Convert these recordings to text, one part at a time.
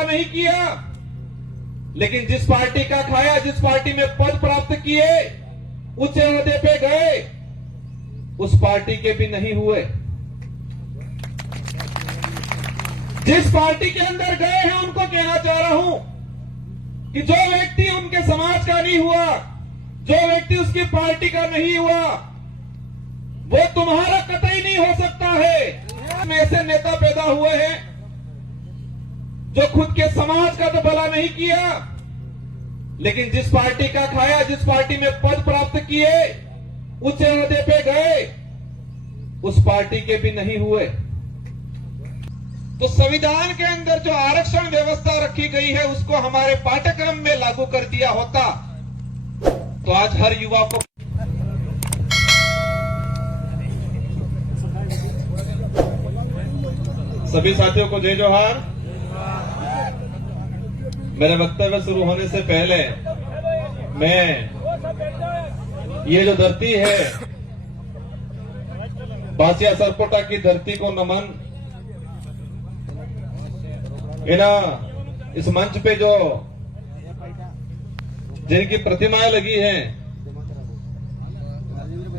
भला नहीं किया, लेकिन जिस पार्टी का खाया, जिस पार्टी में पद प्राप्त किए, उच्च ओहदे पे गए, उस पार्टी के भी नहीं हुए। जिस पार्टी के अंदर गए हैं उनको कहना चाह रहा हूं कि जो व्यक्ति उनके समाज का नहीं हुआ, जो व्यक्ति उसकी पार्टी का नहीं हुआ, वो तुम्हारा कतई नहीं हो सकता है। हम ऐसे नेता पैदा हुए हैं जो खुद के समाज का तो भला नहीं किया, लेकिन जिस पार्टी का खाया, जिस पार्टी में पद प्राप्त किए, उच्च ओहदे पे गए, उस पार्टी के भी नहीं हुए। तो संविधान के अंदर जो आरक्षण व्यवस्था रखी गई है उसको हमारे पाठ्यक्रम में लागू कर दिया होता तो आज हर युवा को। सभी साथियों को जय जोहार। मेरे वक्तव्य शुरू होने से पहले मैं ये जो धरती है, बासिया सरपोटा की धरती को नमन। इस मंच पे जो जिनकी प्रतिमाएं लगी हैं,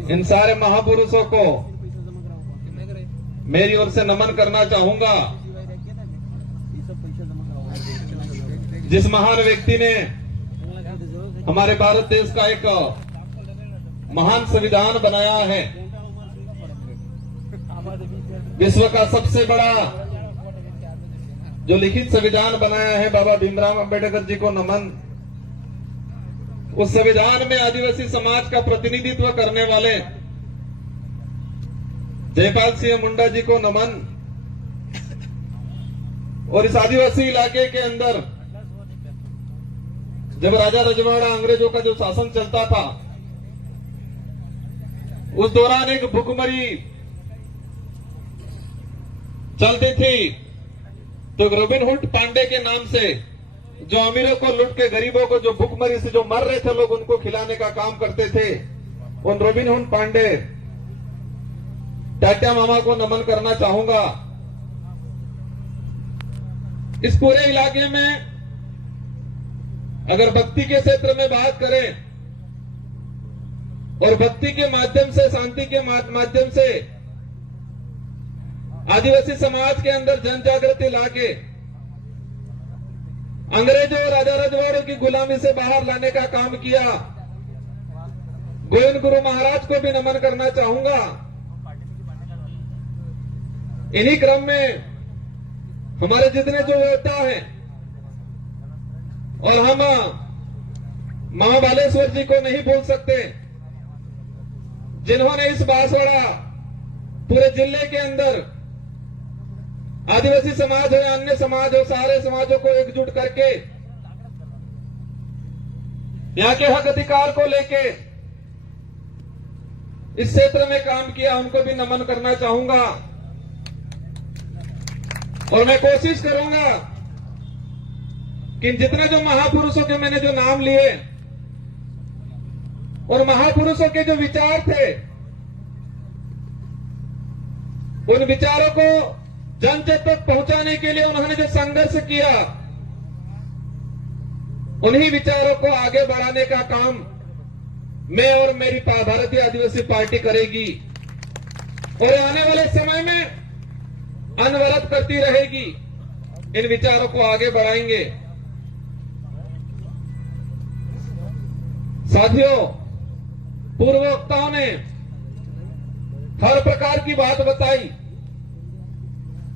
इन सारे महापुरुषों को मेरी ओर से नमन करना चाहूंगा। जिस महान व्यक्ति ने हमारे भारत देश का एक महान संविधान बनाया है, विश्व का सबसे बड़ा जो लिखित संविधान बनाया है, बाबा भीमराव अंबेडकर जी को नमन। उस संविधान में आदिवासी समाज का प्रतिनिधित्व करने वाले जयपाल सिंह मुंडा जी को नमन। और इस आदिवासी इलाके के अंदर जब राजा रजवाड़ा अंग्रेजों का जो शासन चलता था, उस दौरान एक भुखमरी चलती थी। तो रॉबिन हुड पांडे के नाम से जो अमीरों को लूट के गरीबों को, जो भुखमरी से जो मर रहे थे लोग, उनको खिलाने का काम करते थे। उन रॉबिन हुड पांडे टाटा मामा को नमन करना चाहूंगा। इस पूरे इलाके में अगर भक्ति के क्षेत्र में बात करें और भक्ति के माध्यम से, शांति के माध्यम से आदिवासी समाज के अंदर जन जागृति लाके अंग्रेजों और राजा रजवाड़ों की गुलामी से बाहर लाने का काम किया। गोविंद गुरु महाराज को भी नमन करना चाहूंगा। इन्हीं क्रम में हमारे जितने जो योद्धा हैं, और हम मां बालेश्वर जी को नहीं भूल सकते, जिन्होंने इस बांसवाड़ा पूरे जिले के अंदर आदिवासी समाज हो या अन्य समाज हो, सारे समाजों को एकजुट करके यहाँ के हक अधिकार को लेके इस क्षेत्र में काम किया। उनको भी नमन करना चाहूंगा। और मैं कोशिश करूंगा कि जितने जो महापुरुषों के मैंने जो नाम लिए और महापुरुषों के जो विचार थे, उन विचारों को जन जन तक पहुंचाने के लिए उन्होंने जो संघर्ष किया, उन्हीं विचारों को आगे बढ़ाने का काम मैं और मेरी भारतीय आदिवासी पार्टी करेगी और आने वाले समय में अनवरत करती रहेगी। इन विचारों को आगे बढ़ाएंगे। साथियों, पूर्व वक्ताओं ने हर प्रकार की बात बताई,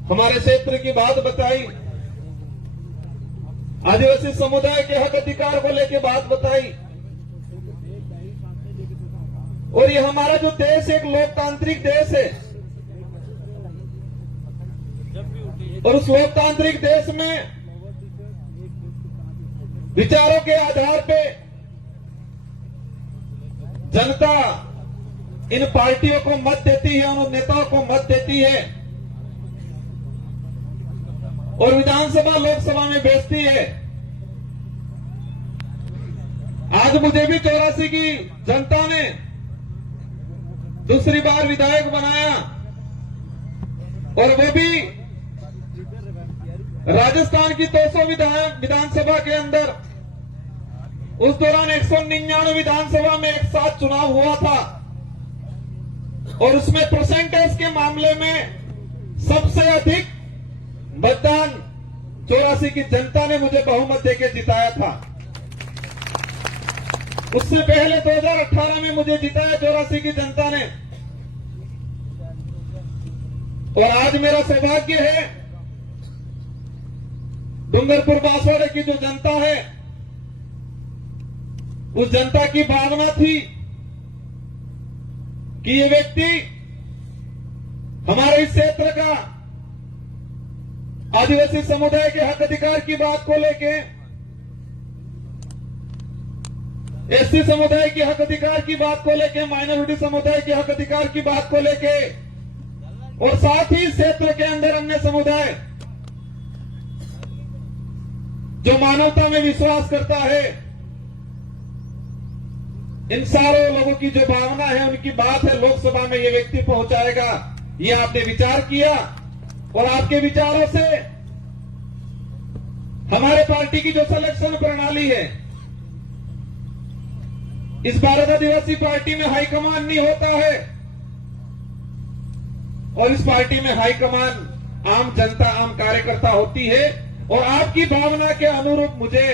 हमारे क्षेत्र की बात बताई, आदिवासी समुदाय के हक अधिकार को लेकर बात बताई। और ये हमारा जो देश एक लोकतांत्रिक देश है, और उस लोकतांत्रिक देश में विचारों के आधार पे जनता इन पार्टियों को मत देती है, उन नेताओं को मत देती है और विधानसभा लोकसभा में भेजती है। आज मुझे भी 84 की जनता ने दूसरी बार विधायक बनाया और वो भी राजस्थान की 200 विधानसभा के अंदर उस दौरान 199 विधानसभा में एक साथ चुनाव हुआ था और उसमें परसेंटेज के मामले में सबसे अधिक मतदान 84 की जनता ने मुझे बहुमत देकर जिताया था। उससे पहले 2018 में मुझे जिताया 84 की जनता ने। और आज मेरा सौभाग्य है, डूंगरपुर बांसवाड़े की जो जनता है, उस जनता की भावना थी कि ये व्यक्ति हमारे इस क्षेत्र का आदिवासी समुदाय के हक अधिकार की बात को लेके, एससी समुदाय के हक अधिकार की बात को लेके, माइनॉरिटी समुदाय के हक अधिकार की बात को लेके और साथ ही क्षेत्र के अंदर अन्य समुदाय जो मानवता में विश्वास करता है, इन सारे लोगों की जो भावना है, उनकी बात है लोकसभा में ये व्यक्ति पहुंचाएगा। ये आपने विचार किया और आपके विचारों से हमारे पार्टी की जो सिलेक्शन प्रणाली है, इस भारत आदिवासी पार्टी में हाईकमान नहीं होता है और इस पार्टी में हाईकमान आम जनता, आम कार्यकर्ता होती है। और आपकी भावना के अनुरूप मुझे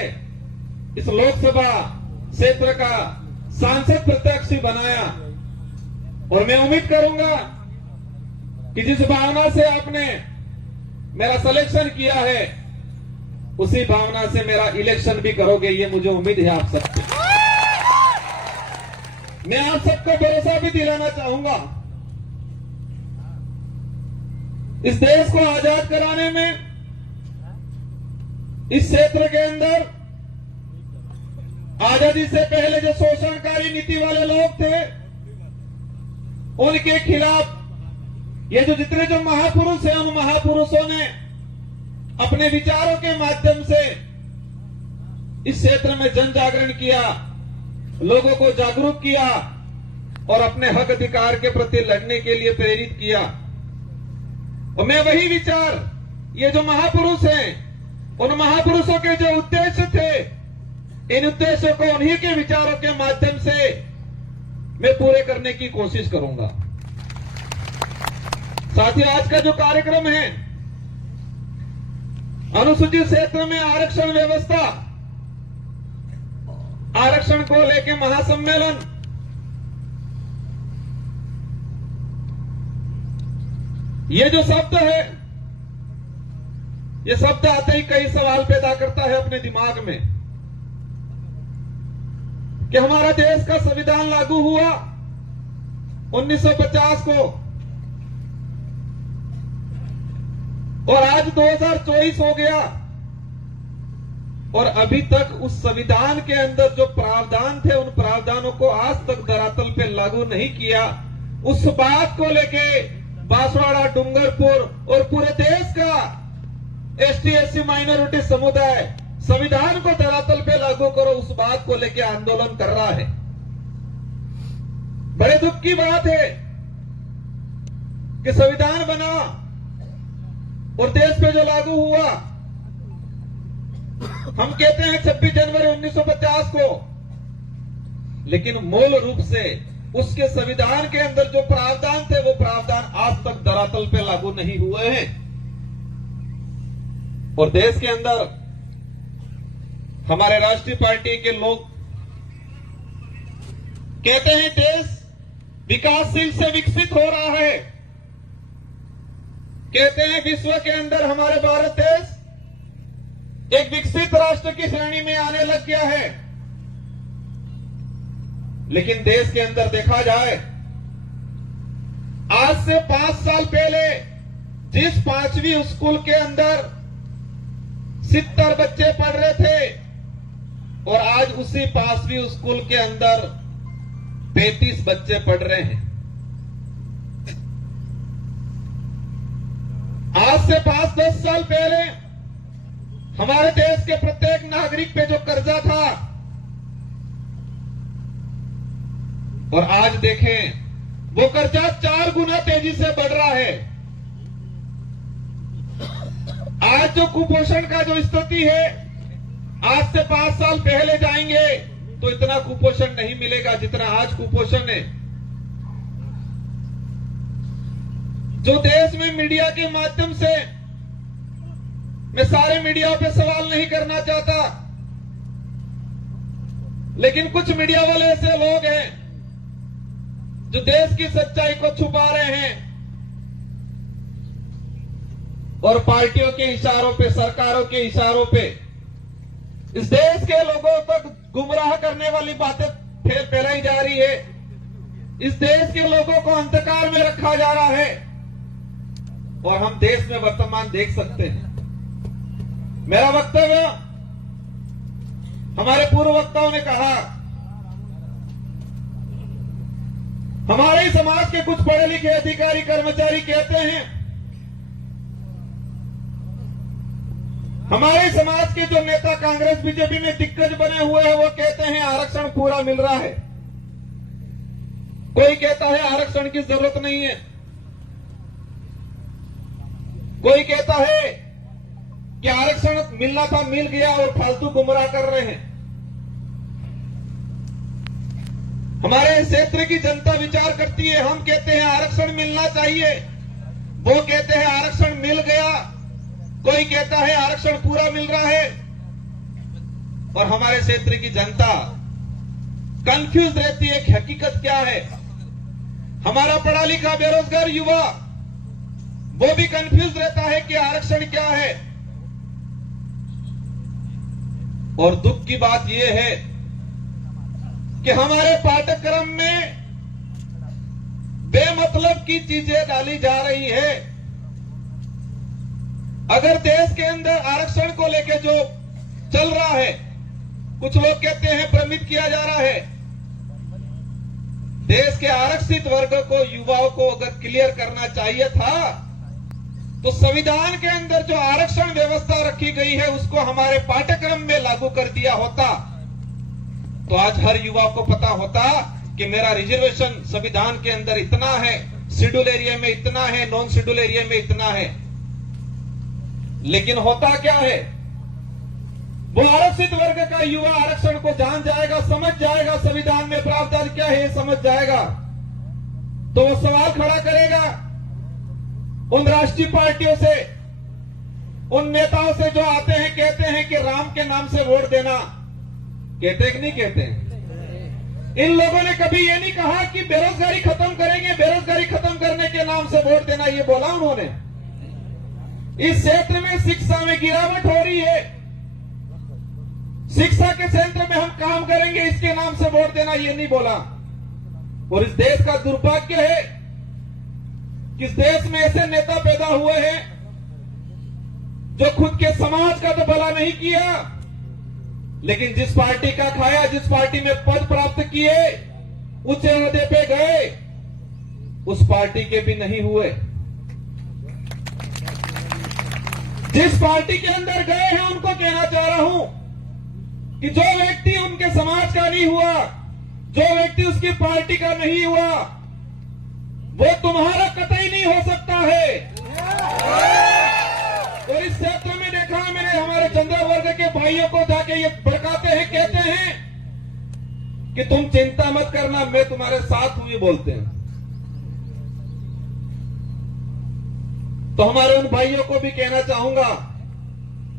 इस लोकसभा क्षेत्र का सांसद प्रत्याशी बनाया और मैं उम्मीद करूंगा कि जिस भावना से आपने मेरा सिलेक्शन किया है, उसी भावना से मेरा इलेक्शन भी करोगे, ये मुझे उम्मीद है आप सबसे। मैं आप सबको भरोसा भी दिलाना चाहूंगा, इस देश को आजाद कराने में इस क्षेत्र के अंदर आजादी से पहले जो शोषणकारी नीति वाले लोग थे, उनके खिलाफ ये जो जितने जो महापुरुष हैं, उन महापुरुषों ने अपने विचारों के माध्यम से इस क्षेत्र में जन जागरण किया, लोगों को जागरूक किया और अपने हक अधिकार के प्रति लड़ने के लिए प्रेरित किया। और मैं वही विचार, ये जो महापुरुष हैं, उन महापुरुषों के जो उद्देश्य थे, इन उद्देश्यों को उन्हीं के विचारों के माध्यम से मैं पूरे करने की कोशिश करूंगा। साथ ही आज का जो कार्यक्रम है, अनुसूचित क्षेत्र में आरक्षण व्यवस्था, आरक्षण को लेकर महासम्मेलन, ये जो शब्द है, ये शब्द आते ही कई सवाल पैदा करता है अपने दिमाग में कि हमारा देश का संविधान लागू हुआ 1950 को और आज 2024 हो गया और अभी तक उस संविधान के अंदर जो प्रावधान थे, उन प्रावधानों को आज तक धरातल पे लागू नहीं किया। उस बात को लेके बांसवाड़ा, डूंगरपुर और पूरे देश का एसटी एससी माइनॉरिटी समुदाय संविधान को धरातल पे लागू करो, उस बात को लेकर आंदोलन कर रहा है। बड़े दुख की बात है कि संविधान बना और देश पे जो लागू हुआ, हम कहते हैं 26 जनवरी 1950 को, लेकिन मूल रूप से उसके संविधान के अंदर जो प्रावधान थे, वो प्रावधान आज तक धरातल पे लागू नहीं हुए हैं। और देश के अंदर हमारे राष्ट्रीय पार्टी के लोग कहते हैं देश विकासशील से विकसित हो रहा है, कहते हैं विश्व के अंदर हमारे भारत देश एक विकसित राष्ट्र की श्रेणी में आने लग गया है। लेकिन देश के अंदर देखा जाए, आज से 5 साल पहले जिस 5वीं स्कूल के अंदर 70 बच्चे पढ़ रहे थे और आज उसी 5वीं स्कूल के अंदर 35 बच्चे पढ़ रहे हैं। आज से 5-10 साल पहले हमारे देश के प्रत्येक नागरिक पे जो कर्जा था, और आज देखें वो कर्जा 4 गुना तेजी से बढ़ रहा है। आज आज जो कुपोषण का जो स्थिति है, आज से 5 साल पहले जाएंगे तो इतना कुपोषण नहीं मिलेगा जितना आज कुपोषण है। जो देश में मीडिया के माध्यम से, मैं सारे मीडिया पे सवाल नहीं करना चाहता, लेकिन कुछ मीडिया वाले ऐसे लोग हैं जो देश की सच्चाई को छुपा रहे हैं और पार्टियों के इशारों पे, सरकारों के इशारों पे इस देश के लोगों तक गुमराह करने वाली बातें फैलाई जा रही है। इस देश के लोगों को अंधकार में रखा जा रहा है और हम देश में वर्तमान देख सकते हैं। मेरा वक्तव्य, हमारे पूर्व वक्ताओं ने कहा, हमारे समाज के कुछ पढ़े लिखे अधिकारी कर्मचारी कहते हैं, हमारे समाज के जो नेता कांग्रेस बीजेपी में दिग्गज बने हुए हैं वो कहते हैं आरक्षण पूरा मिल रहा है। कोई कहता है आरक्षण की जरूरत नहीं है, कोई कहता है कि आरक्षण मिलना था मिल गया और फालतू गुमराह कर रहे हैं। हमारे क्षेत्र की जनता विचार करती है, हम कहते हैं आरक्षण मिलना चाहिए, वो कहते हैं आरक्षण मिल गया, कोई कहता है आरक्षण पूरा मिल रहा है और हमारे क्षेत्र की जनता कंफ्यूज रहती है कि हकीकत क्या है। हमारा पढ़ा लिखा बेरोजगार युवा वो भी कंफ्यूज रहता है कि आरक्षण क्या है। और दुख की बात यह है कि हमारे पाठ्यक्रम में बेमतलब की चीजें डाली जा रही है। अगर देश के अंदर आरक्षण को लेकर जो चल रहा है, कुछ लोग कहते हैं भ्रमित किया जा रहा है। देश के आरक्षित वर्ग को, युवाओं को अगर क्लियर करना चाहिए था तो संविधान के अंदर जो आरक्षण व्यवस्था रखी गई है उसको हमारे पाठ्यक्रम में लागू कर दिया होता तो आज हर युवा को पता होता कि मेरा रिजर्वेशन संविधान के अंदर इतना है, शेड्यूल एरिया में इतना है, नॉन शेड्यूल एरिया में इतना है। लेकिन होता क्या है, वो आरक्षित वर्ग का युवा आरक्षण को जान जाएगा, समझ जाएगा, संविधान में प्रावधान क्या है समझ जाएगा, तो वो सवाल खड़ा करेगा उन राष्ट्रीय पार्टियों से, उन नेताओं से जो आते हैं कहते हैं कि राम के नाम से वोट देना। कहते कि नहीं कहते? इन लोगों ने कभी ये नहीं कहा कि बेरोजगारी खत्म करेंगे, बेरोजगारी खत्म करने के नाम से वोट देना, ये बोला उन्होंने। इस क्षेत्र में शिक्षा में गिरावट हो रही है, शिक्षा के क्षेत्र में हम काम करेंगे इसके नाम से वोट देना, ये नहीं बोला। और इस देश का दुर्भाग्य है कि इस देश में ऐसे नेता पैदा हुए हैं जो खुद के समाज का तो भला नहीं किया, लेकिन जिस पार्टी का खाया, जिस पार्टी में पद प्राप्त किए, उच्च ओहदे पे गए, उस पार्टी के भी नहीं हुए। जिस पार्टी के अंदर गए हैं उनको कहना चाह रहा हूं कि जो व्यक्ति उनके समाज का नहीं हुआ, जो व्यक्ति उसकी पार्टी का नहीं हुआ, वो तुम्हारा कतई नहीं हो सकता है। और इस क्षेत्र में देखा है मैंने, हमारे चंद्र वर्ग के भाइयों को जाके ये भड़काते हैं, कहते हैं कि तुम चिंता मत करना, मैं तुम्हारे साथ हूं, ये बोलते हैं। तो हमारे उन भाइयों को भी कहना चाहूंगा,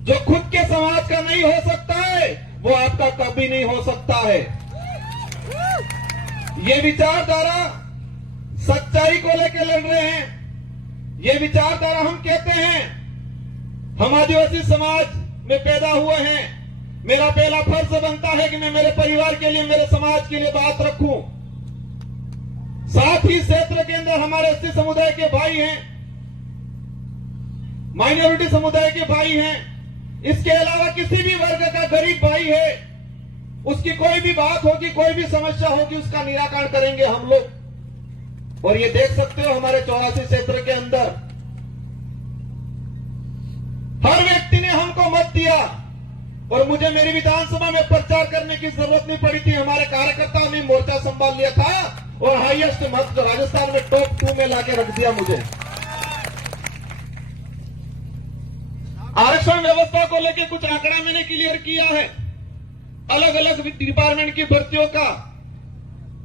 जो खुद के समाज का नहीं हो सकता है वो आपका कभी नहीं हो सकता है। ये विचारधारा सच्चाई को लेकर लड़ रहे हैं। ये विचारधारा, हम कहते हैं हम आदिवासी समाज में पैदा हुए हैं, मेरा पहला फर्ज बनता है कि मैं मेरे परिवार के लिए, मेरे समाज के लिए बात रखूं। साथ ही क्षेत्र के अंदर हमारे एसटी समुदाय के भाई हैं, माइनॉरिटी समुदाय के भाई हैं, इसके अलावा किसी भी वर्ग का गरीब भाई है, उसकी कोई भी बात होगी, कोई भी समस्या होगी, उसका निराकरण करेंगे हम लोग। और ये देख सकते हो हमारे 84 क्षेत्र के अंदर हर व्यक्ति ने हमको मत दिया और मुझे मेरी विधानसभा में प्रचार करने की जरूरत नहीं पड़ी थी। हमारे कार्यकर्ताओं ने मोर्चा संभाल लिया था और हाईएस्ट मत राजस्थान में टॉप 2 में लाके रख दिया मुझे। आरक्षण व्यवस्था को लेकर कुछ आंकड़ा मैंने क्लियर किया है, अलग अलग डिपार्टमेंट की भर्तियों का।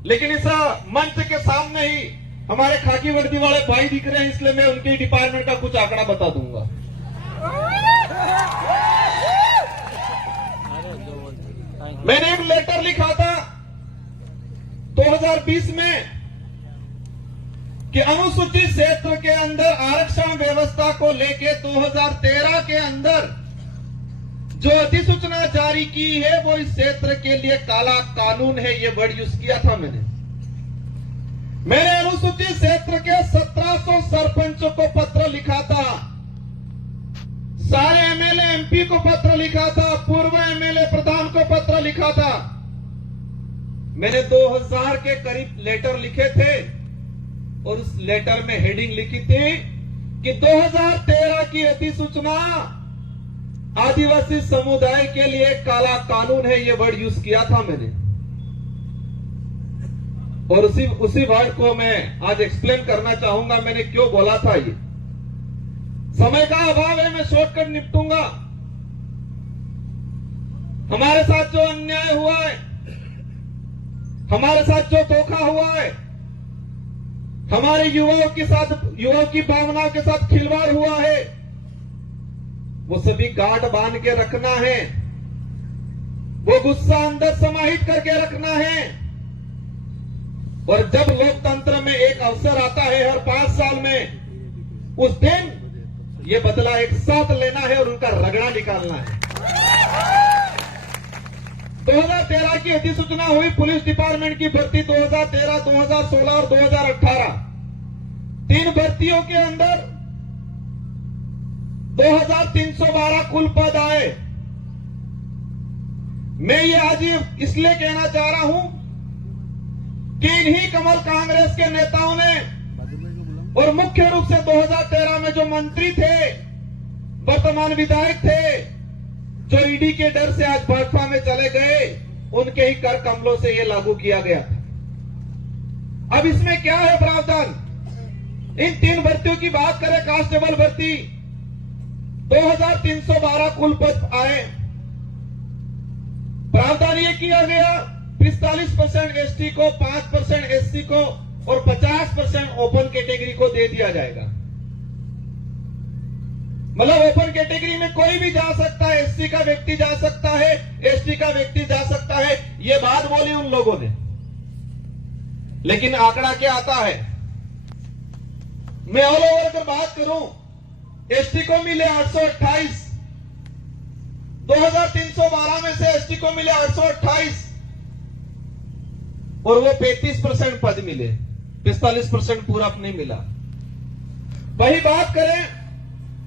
लेकिन इस मंच के सामने ही हमारे खाकी वर्दी वाले भाई दिख रहे हैं, इसलिए मैं उनके डिपार्टमेंट का कुछ आंकड़ा बता दूंगा। मैंने एक लेटर लिखा था 2020 में कि अनुसूचित क्षेत्र के अंदर आरक्षण व्यवस्था को लेके 2013 के अंदर जो अधिसूचना जारी की है वो इस क्षेत्र के लिए काला कानून है, ये वर्ड यूज किया था मैंने अनुसूचित क्षेत्र के 1700 सरपंचों को पत्र लिखा था, सारे एमएलए एमपी को पत्र लिखा था, पूर्व एमएलए प्रधान को पत्र लिखा था। मैंने 2000 के करीब लेटर लिखे थे और उस लेटर में हेडिंग लिखी थी कि 2013 की अधिसूचना आदिवासी समुदाय के लिए काला कानून है, ये वर्ड यूज किया था मैंने। और उसी वर्ड को मैं आज एक्सप्लेन करना चाहूंगा मैंने क्यों बोला था। ये समय का अभाव है, मैं शॉर्टकट निपटूंगा। हमारे साथ जो अन्याय हुआ है, हमारे साथ जो धोखा हुआ है, हमारे युवाओं की भावनाओं के साथ खिलवाड़ हुआ है, वो सभी गांठ बांध के रखना है, वो गुस्सा अंदर समाहित करके रखना है। और जब लोकतंत्र में एक अवसर आता है हर 5 साल में, उस दिन ये बदला एक साथ लेना है और उनका रगड़ा निकालना है। 2013 की अधिसूचना हुई पुलिस डिपार्टमेंट की भर्ती 2013, 2016 और 2018, 3 भर्तियों के अंदर 2312 कुल पद आए। मैं ये आज इसलिए कहना चाह रहा हूं कि इन्हीं कमल कांग्रेस के नेताओं ने और मुख्य रूप से 2013 में जो मंत्री थे, वर्तमान विधायक थे, जो ईडी के डर से आज भाजपा में चले गए, उनके ही कर कमलों से ये लागू किया गया था। अब इसमें क्या है प्रावधान? इन 3 भर्तियों की बात करें, कांस्टेबल भर्ती 2312 कुल पद आए। प्रावधान ये किया गया 45% एसटी को, 5% एससी को और 50% ओपन कैटेगरी को दे दिया जाएगा। मतलब ओपन कैटेगरी में कोई भी जा सकता है, एससी का व्यक्ति जा सकता है, एसटी का व्यक्ति जा सकता है, ये बात बोली उन लोगों ने। लेकिन आंकड़ा क्या आता है? मैं ऑल ओवर अगर बात करूं, एसटी को मिले 828, 2312 में से एसटी को मिले 828 और वो 35% पद मिले, 45% पूरा नहीं मिला। वही बात करें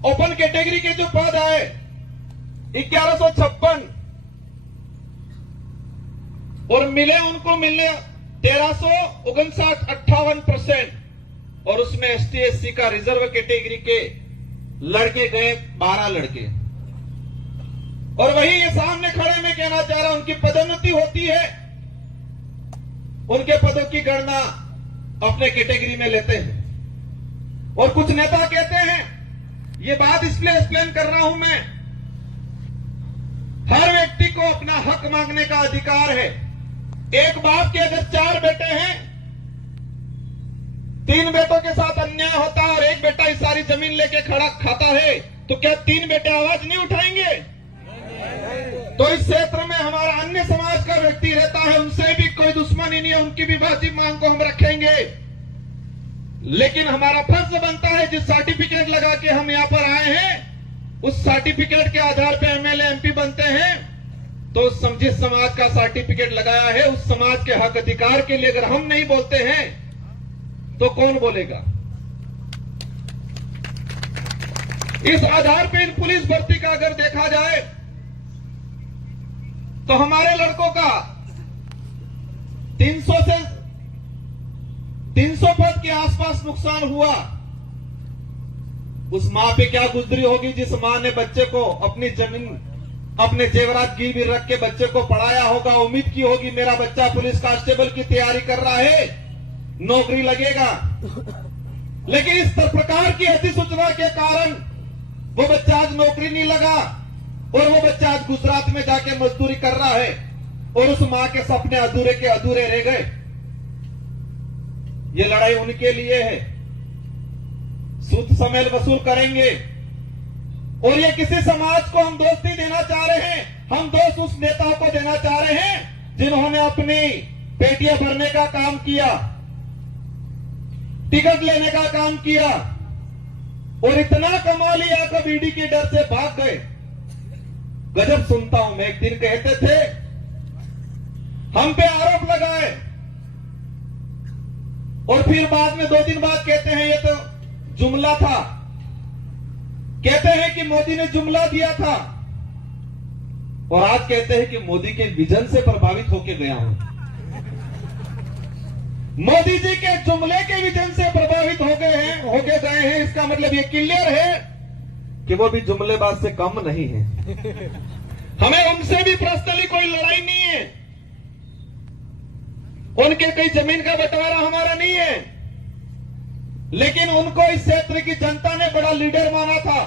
ओपन कैटेगरी के जो पद आए 1156 और उनको मिले 1359, 58%। और उसमें एसटी एससी का रिजर्व कैटेगरी के लड़के गए 12 लड़के। और वही ये सामने खड़े मैं कहना चाह रहा हूं, उनकी पदोन्नति होती है, उनके पदों की गणना अपने कैटेगरी में लेते हैं। और कुछ नेता कहते हैं, ये बात इसलिए एक्सप्लेन कर रहा हूं मैं, हर व्यक्ति को अपना हक मांगने का अधिकार है। एक बाप के अगर 4 बेटे हैं, 3 बेटों के साथ अन्याय होता है और एक बेटा इस सारी जमीन लेके खड़ा खाता है, तो क्या 3 बेटे आवाज नहीं उठाएंगे? तो इस क्षेत्र में हमारा अन्य समाज का व्यक्ति रहता है, उनसे भी कोई दुश्मनी नहीं है, उनकी भी वाजिब मांग को हम रखेंगे। लेकिन हमारा फर्ज बनता है, जिस सर्टिफिकेट लगा के हम यहां पर आए हैं, उस सर्टिफिकेट के आधार पर एमएलए एमपी बनते हैं, तो जिस समाज का सर्टिफिकेट लगाया है उस समाज के हक अधिकार के लिए अगर हम नहीं बोलते हैं तो कौन बोलेगा? इस आधार पर इन पुलिस भर्ती का अगर देखा जाए तो हमारे लड़कों का 300 पद के आसपास नुकसान हुआ। उस मां पे क्या गुजरी होगी जिस मां ने बच्चे को अपनी जमीन, अपने जेवरात गिरवी रख के बच्चे को पढ़ाया होगा, उम्मीद की होगी मेरा बच्चा पुलिस कांस्टेबल की तैयारी कर रहा है, नौकरी लगेगा। लेकिन इस प्रकार की अधिसूचना के कारण वो बच्चा आज नौकरी नहीं लगा और वो बच्चा आज गुजरात में जाके मजदूरी कर रहा है और उस मां के सपने अधूरे के अधूरे रह गए। ये लड़ाई उनके लिए है। सूद समेल वसूल करेंगे और ये किसी समाज को हम दोस्त नहीं देना चाह रहे हैं, हम दोस्त उस नेताओं को देना चाह रहे हैं जिन्होंने अपनी पेटियां भरने का काम किया, टिकट लेने का काम किया और इतना कमा लिया कि ईडी के डर से भाग गए। गजब सुनता हूं मैं। एक दिन कहते थे हम पे आरोप लगाए और फिर बाद में 2 दिन बाद कहते हैं ये तो जुमला था, कहते हैं कि मोदी ने जुमला दिया था और आज कहते हैं कि मोदी के विजन से प्रभावित होकर गया हूं। मोदी जी के जुमले के विजन से प्रभावित होके गए हैं। इसका मतलब ये क्लियर है कि वो भी जुमलेबाज से कम नहीं है। हमें उनसे भी पर्सनली कोई लड़ाई नहीं है, उनके कई जमीन का बंटवारा हमारा नहीं है, लेकिन उनको इस क्षेत्र की जनता ने बड़ा लीडर माना था।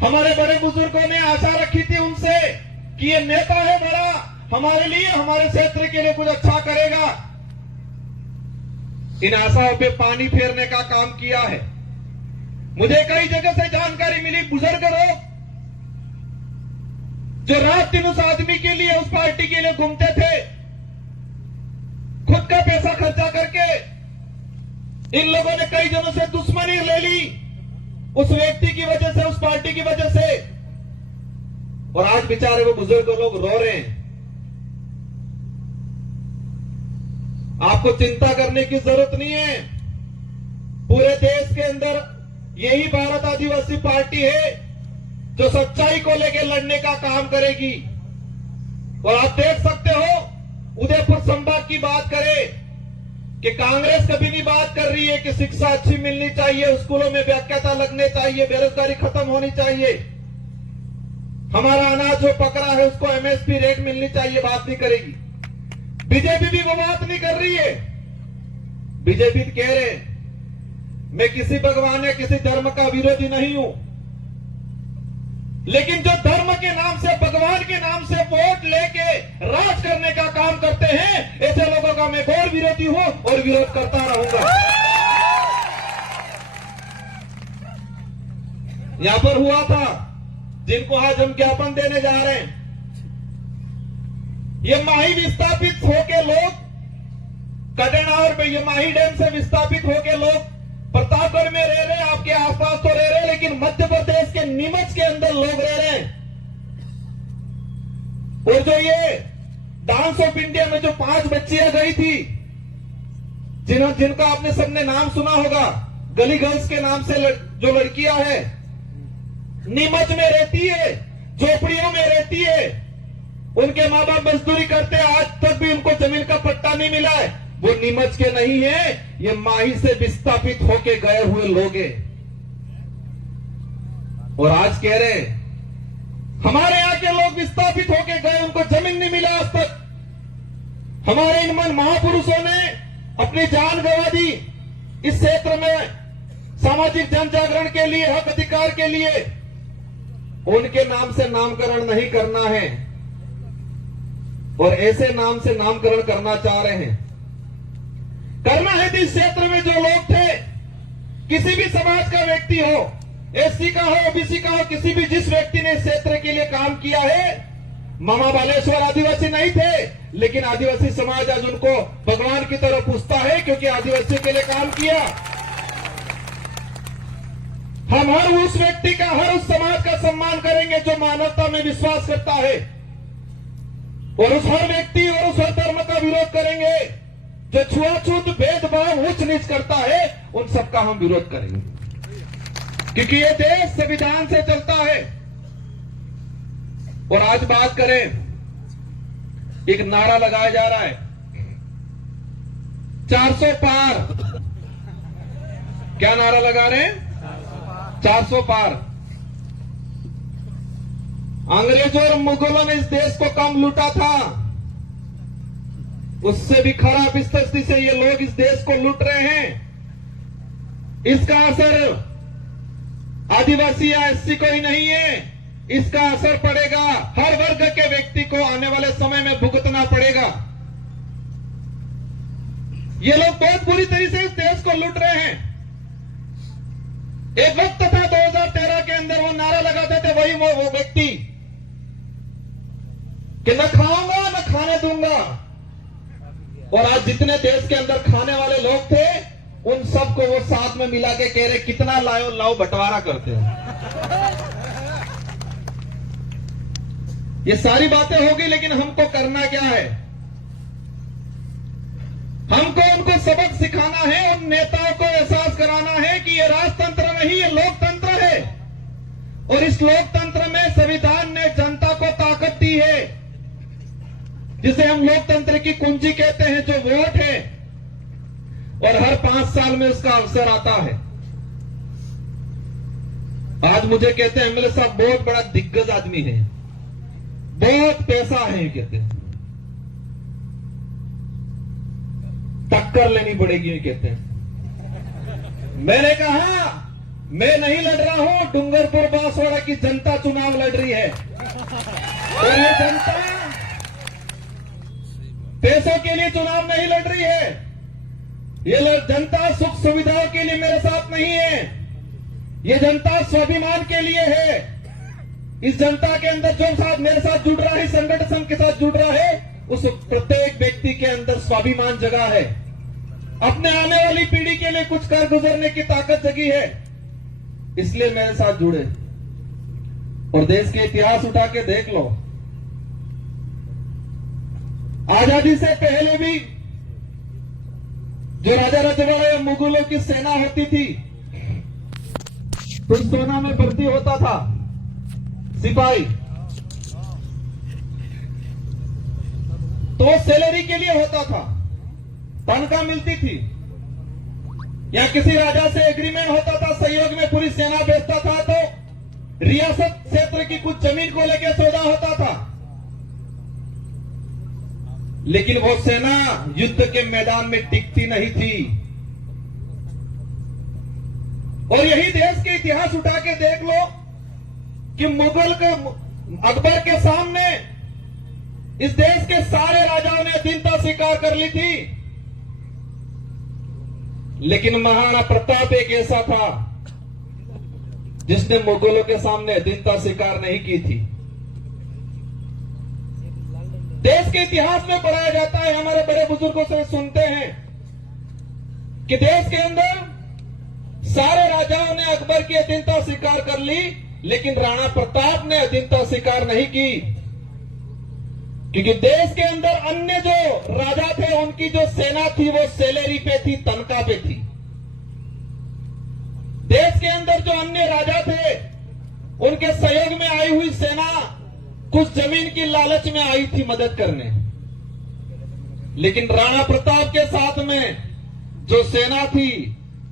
हमारे बड़े बुजुर्गों ने आशा रखी थी उनसे कि ये नेता है बड़ा, हमारे लिए हमारे क्षेत्र के लिए कुछ अच्छा करेगा। इन आशाओं पे पानी फेरने का काम किया है। मुझे कई जगह से जानकारी मिली, बुजुर्ग लोग जो रात दिन उस आदमी के लिए, उस पार्टी के लिए घूमते थे, खुद का पैसा खर्चा करके इन लोगों ने कई जनों से दुश्मनी ले ली उस व्यक्ति की वजह से, उस पार्टी की वजह से, और आज बेचारे वो बुजुर्ग लोग रो रहे हैं। आपको चिंता करने की जरूरत नहीं है। पूरे देश के अंदर यही भारत आदिवासी पार्टी है जो सच्चाई को लेकर लड़ने का काम करेगी। और आप देख सकते हो, उदयपुर संभाग की बात करें कि कांग्रेस कभी नहीं बात कर रही है कि शिक्षा अच्छी मिलनी चाहिए, स्कूलों में व्याख्याता लगने चाहिए, बेरोजगारी खत्म होनी चाहिए, हमारा अनाज जो पकड़ा है उसको एमएसपी रेट मिलनी चाहिए, बात नहीं करेगी। बीजेपी भी वो बात नहीं कर रही है। बीजेपी कह रहे मैं किसी भगवान या किसी धर्म का विरोधी नहीं हूं, लेकिन जो धर्म के नाम से, भगवान के नाम से वोट लेके राज करने का काम करते हैं, ऐसे लोगों का मैं घोर विरोधी हूं और विरोध करता रहूंगा। यहां पर हुआ था, जिनको आज हम ज्ञापन देने जा रहे हैं, ये माही विस्थापित होके लोग कडेना और ये माही डैम से विस्थापित होके लोग प्रतापगढ़ में रह रहे, आपके आसपास तो रह रहे, लेकिन मध्य प्रदेश के नीमच के अंदर लोग रह रहे हैं। और जो ये डांस ऑफ इंडिया में जो 5 बच्चियां गई थी, जिनका आपने सबने नाम सुना होगा, गली गर्ल्स के नाम से जो लड़कियां हैं, नीमच में रहती है, झोपड़ियों में रहती है, उनके माँ बाप मजदूरी करते हैं, आज तक भी उनको जमीन का पट्टा नहीं मिला है। वो नीमच के नहीं है, ये माही से विस्थापित होके गए हुए लोग हैं। और आज कह रहे हमारे यहां के लोग विस्थापित होके गए, उनको जमीन नहीं मिला आज तक। हमारे इन महापुरुषों ने अपनी जान गंवा दी इस क्षेत्र में सामाजिक जन जागरण के लिए, हक अधिकार के लिए। उनके नाम से नामकरण नहीं करना है और ऐसे नाम से नामकरण करना चाह रहे हैं। करना है तो इस क्षेत्र में जो लोग थे, किसी भी समाज का व्यक्ति हो, एससी का हो, ओबीसी का हो, किसी भी जिस व्यक्ति ने इस क्षेत्र के लिए काम किया है, मामा बालेश्वर आदिवासी नहीं थे, लेकिन आदिवासी समाज आज उनको भगवान की तरह पूछता है क्योंकि आदिवासी के लिए काम किया। हम हर उस व्यक्ति का, हर उस समाज का सम्मान करेंगे जो मानवता में विश्वास करता है, और उस हर व्यक्ति और उस हर धर्म का विरोध करेंगे जो छुआछूत, भेदभाव, उच्च नीच करता है, उन सबका हम विरोध करेंगे, क्योंकि ये देश संविधान से चलता है। और आज बात करें, एक नारा लगाया जा रहा है 400 पार। क्या नारा लगा रहे हैं? 400 पार। अंग्रेजों और मुगलों ने इस देश को कम लूटा था, उससे भी खराब स्थिति से ये लोग इस देश को लूट रहे हैं। इसका असर आदिवासी या एससी कोई नहीं है, इसका असर पड़ेगा हर वर्ग के व्यक्ति को आने वाले समय में भुगतना पड़ेगा। ये लोग बहुत बुरी तरीके से इस देश को लूट रहे हैं। एक वक्त था 2013 के अंदर वो नारा लगाते थे वही वो व्यक्ति कि न खाऊंगा न खाने दूंगा, और आज जितने देश के अंदर खाने वाले लोग थे उन सबको वो साथ में मिला के कह रहे कितना लाओ लाओ बंटवारा करते हैं। ये सारी बातें होगी, लेकिन हमको करना क्या है? हमको उनको सबक सिखाना है, उन नेताओं को एहसास कराना है कि ये राजतंत्र नहीं, ये लोकतंत्र है। और इस लोकतंत्र में संविधान ने जनता को ताकत दी है, जिसे हम लोकतंत्र की कुंजी कहते हैं, जो वोट है। और हर 5 साल में उसका अवसर आता है। आज मुझे कहते हैं एमएलए साहब बहुत बड़ा दिग्गज आदमी है, बहुत पैसा है, कहते हैं टक्कर लेनी पड़ेगी, ये कहते हैं। मैंने कहा मैं नहीं लड़ रहा हूं, डूंगरपुर बांसवाड़ा की जनता चुनाव लड़ रही है। और ये जनता पैसों के लिए चुनाव नहीं लड़ रही है, ये जनता सुख सुविधाओं के लिए मेरे साथ नहीं है, ये जनता स्वाभिमान के लिए है। इस जनता के अंदर जो साथ मेरे साथ जुड़ रहा है, संगठन के साथ जुड़ रहा है, उस प्रत्येक व्यक्ति के अंदर स्वाभिमान जगा है, अपने आने वाली पीढ़ी के लिए कुछ कर गुजरने की ताकत जगी है, इसलिए मेरे साथ जुड़े। और देश के इतिहास उठा के देख लो, आजादी से पहले भी जो राजा रजवाड़े या मुगलों की सेना होती थी, तो सेना में भर्ती होता था सिपाही, तो सैलरी के लिए होता था, तनख्वाह मिलती थी, या किसी राजा से एग्रीमेंट होता था, सहयोग में पूरी सेना भेजता था, तो रियासत क्षेत्र की कुछ जमीन को लेकर सौदा होता था। लेकिन वो सेना युद्ध के मैदान में टिकती नहीं थी। और यही देश के इतिहास उठा के देख लो कि मुगल के अकबर के सामने इस देश के सारे राजाओं ने अधीनता स्वीकार कर ली थी, लेकिन महाराणा प्रताप एक ऐसा था जिसने मुगलों के सामने अधीनता स्वीकार नहीं की थी। देश के इतिहास में पढ़ाया जाता है, हमारे बड़े बुजुर्गों से सुनते हैं कि देश के अंदर सारे राजाओं ने अकबर की अधीनता स्वीकार कर ली, लेकिन राणा प्रताप ने अधीनता स्वीकार नहीं की, क्योंकि देश के अंदर अन्य जो राजा थे उनकी जो सेना थी वो सैलरी पे थी, तनख्वाह पे थी। देश के अंदर जो अन्य राजा थे उनके सहयोग में आई हुई सेना कुछ जमीन की लालच में आई थी मदद करने, लेकिन राणा प्रताप के साथ में जो सेना थी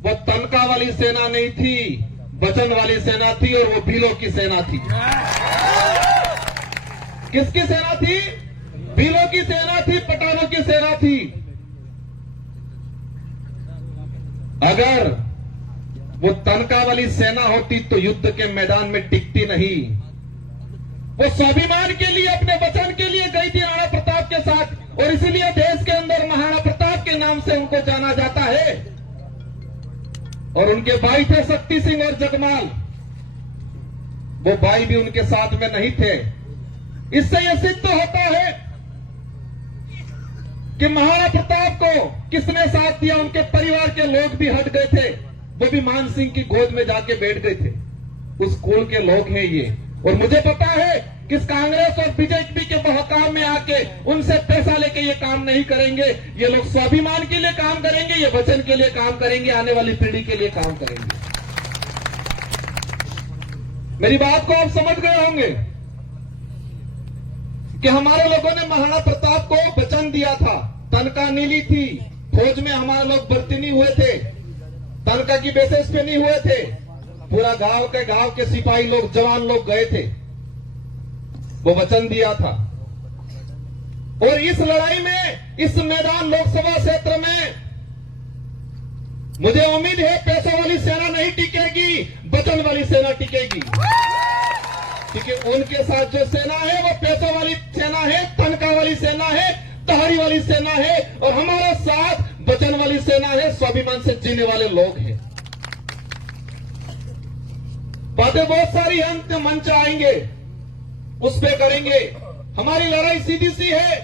वो तनख्वाह वाली सेना नहीं थी, वचन वाली सेना थी, और वो भीलों की सेना थी। किसकी सेना थी? भीलों की सेना थी, पठानों की सेना थी। अगर वो तनख्वाह वाली सेना होती तो युद्ध के मैदान में टिकती नहीं। वो स्वाभिमान के लिए, अपने वचन के लिए गई थी राणा प्रताप के साथ, और इसीलिए देश के अंदर महाराणा प्रताप के नाम से उनको जाना जाता है। और उनके भाई थे शक्ति सिंह और जगमाल, वो भाई भी उनके साथ में नहीं थे। इससे यह सिद्ध होता है कि महाराणा प्रताप को किसने साथ दिया। उनके परिवार के लोग भी हट गए थे, वो भी मान सिंह की गोद में जाके बैठ गए थे। उस कुल के लोग हैं ये। और मुझे पता है कि कांग्रेस और बीजेपी के बहकाम में आके उनसे पैसा लेके ये काम नहीं करेंगे। ये लोग स्वाभिमान के लिए काम करेंगे, ये वचन के लिए काम करेंगे, आने वाली पीढ़ी के लिए काम करेंगे। मेरी बात को आप समझ गए होंगे कि हमारे लोगों ने महाराणा प्रताप को वचन दिया था, तनख्वाह नहीं ली थी। फौज में हमारे लोग भर्ती नहीं हुए थे, तनख्वाह की बेसिस पे नहीं हुए थे। पूरा गांव के सिपाही लोग, जवान लोग गए थे, वो वचन दिया था। और इस लड़ाई में, इस मैदान लोकसभा क्षेत्र में मुझे उम्मीद है पैसों वाली सेना नहीं टिकेगी, वचन वाली सेना टिकेगी। क्योंकि उनके साथ जो सेना है वो पैसों वाली सेना है, तनख्वाह वाली सेना है, तहारी वाली सेना है, और हमारे साथ वचन वाली सेना है, स्वाभिमान से जीने वाले लोग हैं। बातें बहुत सारी हम मंच आएंगे, उस पे करेंगे। हमारी लड़ाई सीधी सी है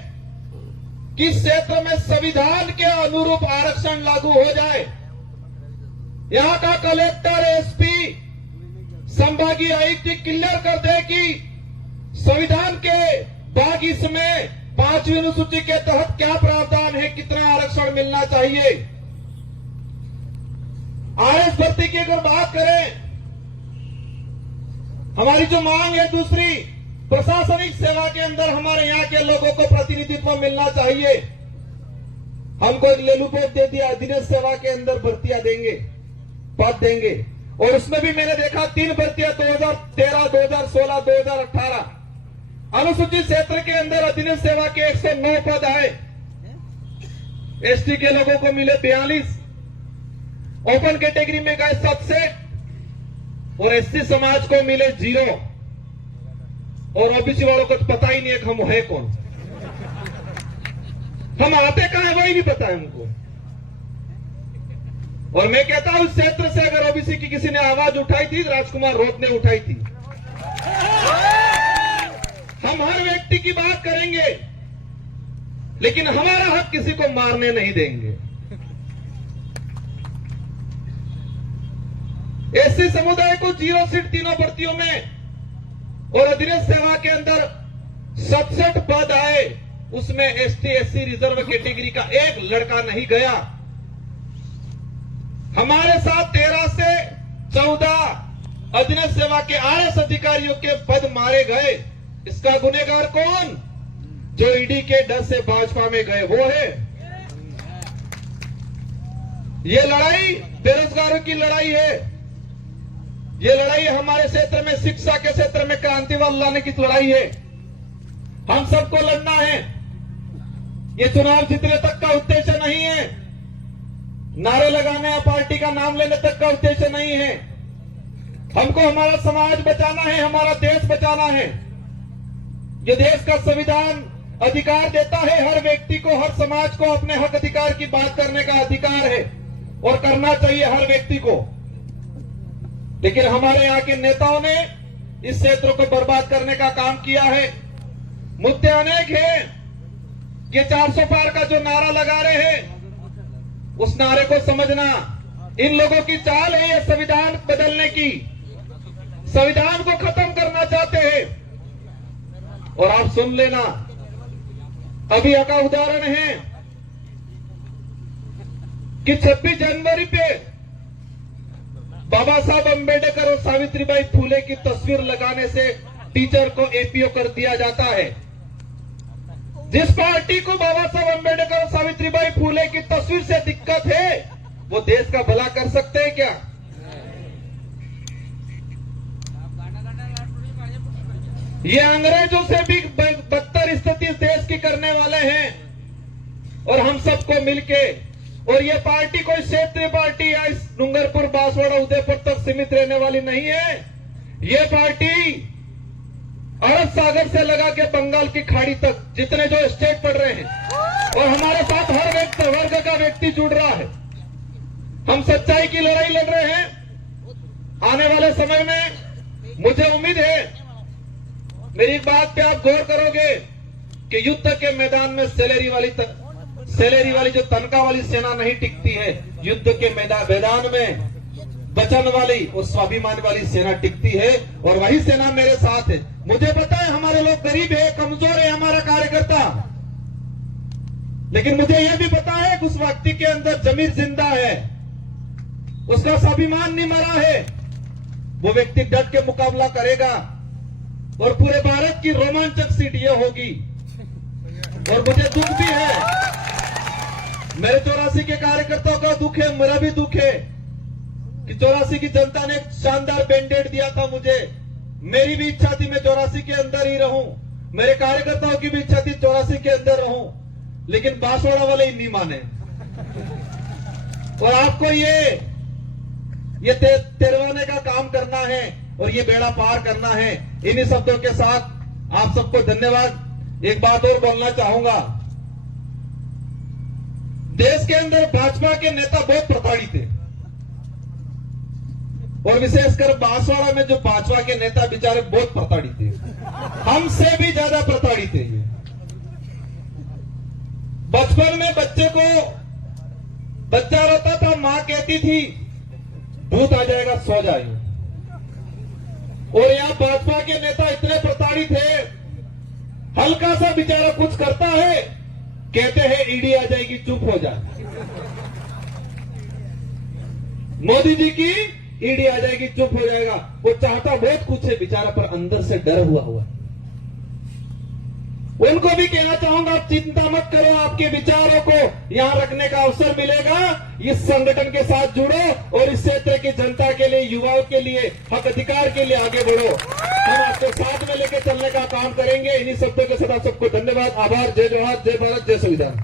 कि क्षेत्र में संविधान के अनुरूप आरक्षण लागू हो जाए। यहां का कलेक्टर, एसपी, संभागीय आयुक्त क्लियर कर दे कि संविधान के भाग इसमें 5वीं अनुसूची के तहत क्या प्रावधान है, कितना आरक्षण मिलना चाहिए। आरएस भर्ती की अगर बात करें, हमारी जो मांग है दूसरी, प्रशासनिक सेवा के अंदर हमारे यहां के लोगों को प्रतिनिधित्व मिलना चाहिए। हमको एक लेलूपोत दे दिया, अधीनस्थ सेवा के अंदर भर्तियां देंगे, पद देंगे, और उसमें भी मैंने देखा 3 भर्तियां 2013, 2016, 2018। अनुसूचित क्षेत्र के अंदर अधीनस्थ सेवा के 109 पद आए, एसटी के लोगों को मिले 42, ओपन कैटेगरी में गए 67, और एससी समाज को मिले 0, और ओबीसी वालों को तो पता ही नहीं है कि हम है कौन, हम आते कहां है वही नहीं पता है हमको। और मैं कहता हूं, इस क्षेत्र से अगर ओबीसी की किसी ने आवाज उठाई थी, राजकुमार रोत ने उठाई थी। हम हर व्यक्ति की बात करेंगे, लेकिन हमारा हक किसी को मारने नहीं देंगे। एससी समुदाय को 0 सीट तीनों भर्तियों में, और अधीनस्थ सेवा के अंदर 67 पद आए, उसमें एसटी, एससी रिजर्व कैटेगरी का एक लड़का नहीं गया। हमारे साथ 13 से 14 अधीनस्थ सेवा के आरएस अधिकारियों के पद मारे गए। इसका गुनहगार कौन? जो ईडी के डर से भाजपा में गए, वो है। ये लड़ाई बेरोजगारों की लड़ाई है। ये लड़ाई हमारे क्षेत्र में, शिक्षा के क्षेत्र में क्रांति लाने की लड़ाई है। हम सबको लड़ना है। ये चुनाव जीतने तक का उद्देश्य नहीं है, नारे लगाने या पार्टी का नाम लेने तक का उद्देश्य नहीं है। हमको हमारा समाज बचाना है, हमारा देश बचाना है। ये देश का संविधान अधिकार देता है हर व्यक्ति को, हर समाज को अपने हक अधिकार की बात करने का अधिकार है, और करना चाहिए हर व्यक्ति को। लेकिन हमारे यहाँ के नेताओं ने इस क्षेत्र को बर्बाद करने का काम किया है। मुद्दे अनेक हैं। ये 400 पार का जो नारा लगा रहे हैं, उस नारे को समझना। इन लोगों की चाल है ये संविधान बदलने की, संविधान को खत्म करना चाहते हैं। और आप सुन लेना, अभी का उदाहरण है कि 26 जनवरी पे बाबा साहब अंबेडकर और सावित्रीबाई फूले की तस्वीर लगाने से टीचर को एपीओ कर दिया जाता है। जिस पार्टी को बाबा साहब अंबेडकर और सावित्रीबाई फूले की तस्वीर से दिक्कत है, वो देश का भला कर सकते हैं क्या? ये अंग्रेजों से भी बदतर स्थिति देश की करने वाले हैं, और हम सबको मिलके, और ये पार्टी कोई क्षेत्रीय पार्टी या इस डूंगरपुर, बांसवाड़ा, उदयपुर तक सीमित रहने वाली नहीं है। ये पार्टी अरब सागर से लगा के बंगाल की खाड़ी तक जितने जो स्टेट पड़ रहे हैं, और हमारे साथ हर वर्ग का व्यक्ति जुड़ रहा है। हम सच्चाई की लड़ाई लड़ रहे हैं। आने वाले समय में मुझे उम्मीद है, मेरी एक बात पे आप गौर करोगे कि युद्ध के मैदान में सैलरी वाली जो तनख्वाह वाली सेना नहीं टिकती है, युद्ध के मैदान में वचन वाली और स्वाभिमान वाली सेना टिकती है, और वही सेना मेरे साथ है। मुझे पता है हमारे लोग गरीब है, कमजोर है हमारा कार्यकर्ता, लेकिन मुझे यह भी पता है कि उस व्यक्ति के अंदर जमीर जिंदा है, उसका स्वाभिमान नहीं मरा है। वो व्यक्ति डट के मुकाबला करेगा, और पूरे भारत की रोमांचक सीट ये होगी। और मुझे दुख भी है, मेरे 84 के कार्यकर्ताओं का दुख है, मेरा भी दुख है कि 84 की जनता ने शानदार बैंडेड दिया था मुझे। मेरी भी इच्छा थी मैं 84 के अंदर ही रहूं, मेरे कार्यकर्ताओं की भी इच्छा थी 84 के अंदर रहूं, लेकिन बांसवाड़ा वाले ही नहीं माने। और आपको ये तिरवाने का काम करना है और ये बेड़ा पार करना है। इन्हीं शब्दों के साथ आप सबको धन्यवाद। एक बात और बोलना चाहूंगा, देश के अंदर भाजपा के नेता बहुत प्रताड़ित थे और विशेषकर बांसवाड़ा में जो भाजपा के नेता बेचारे बहुत प्रताड़ित थे, हमसे भी ज्यादा प्रताड़ित थे। ये बचपन में बच्चा रोता था, मां कहती थी भूत आ जाएगा सो जाए। और यहां भाजपा के नेता इतने प्रताड़ित है, हल्का सा बेचारा कुछ करता है, कहते हैं ईडी आ जाएगी चुप हो जाए। मोदी जी की ईडी आ जाएगी चुप हो जाएगा। वो चाहता बहुत कुछ है बेचारा, पर अंदर से डर हुआ। उनको भी कहना चाहूंगा, आप चिंता मत करो, आपके विचारों को यहां रखने का अवसर मिलेगा। इस संगठन के साथ जुड़ो और इस क्षेत्र की जनता के लिए, युवाओं के लिए, हक अधिकार के लिए आगे बढ़ो। हम आपको साथ में लेकर चलने का काम करेंगे। इन्हीं शब्दों के साथ सबको धन्यवाद, आभार। जय जोहार, जय भारत, जय संविधान।